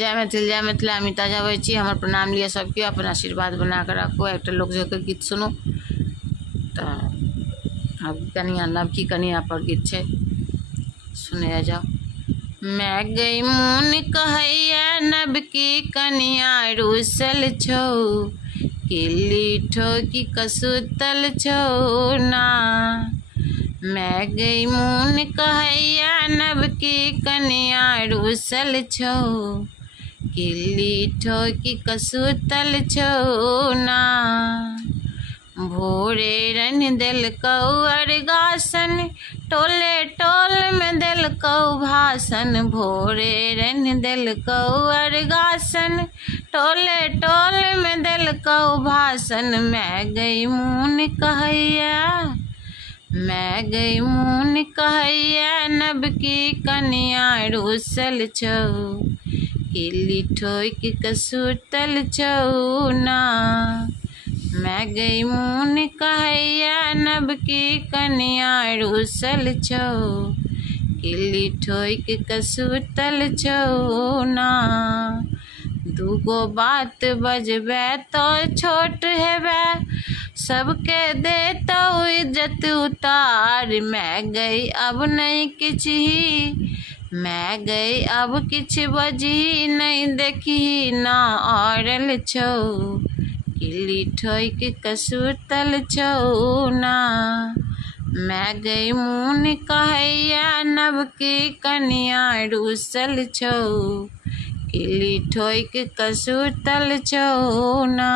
जय मिथिला अमिता जाबै छी। हमर प्रणाम लिया सबके, अपन आशीर्वाद बना कर रखो। एक लोक जोकर गीत सुनो तो अब कनिया नवकी कनिया पर गीत है, सुने जाओ। मैं गई मुन कहैया नबकी कनिया रूसल छौ, किल्ली ठोकी कसुतल छौ ना। मैं गई मुन कहैया नबकी कनिया रूसल छौ, किल्ली ठोकी कसुतल छौ ना। भोरे रन देलकौ अरगासन, टोले टोल में देलकौ भाषण। भोरे रन देलकौ अरगासन, टोले टोल में देलकौ भाषण। मैं गई मुन कहैया, मैं गई मुन कहैया नबकी कनिया रूसल छौ, किल्ली ठोकी कसुतल छौ ना। मैं गई मुन कहैया नबकी कनिया रूसल छौ, किल्ली ठोकी कसुतल छौ ना। दूगो बात बजबे तो छोट हेबे, सबके देतौ इज्जत उतार। मैं गई अब नहीं किछ ही, मैं गई अब किछ बजी नहीं देखी ना। औरल छौ, किल्ली ठोकी कसुतल छौ ना। मैं गई मुन कहैया नबकी कनिया रूसल छौ, किल्ली ठोकी कसुतल छौ ना।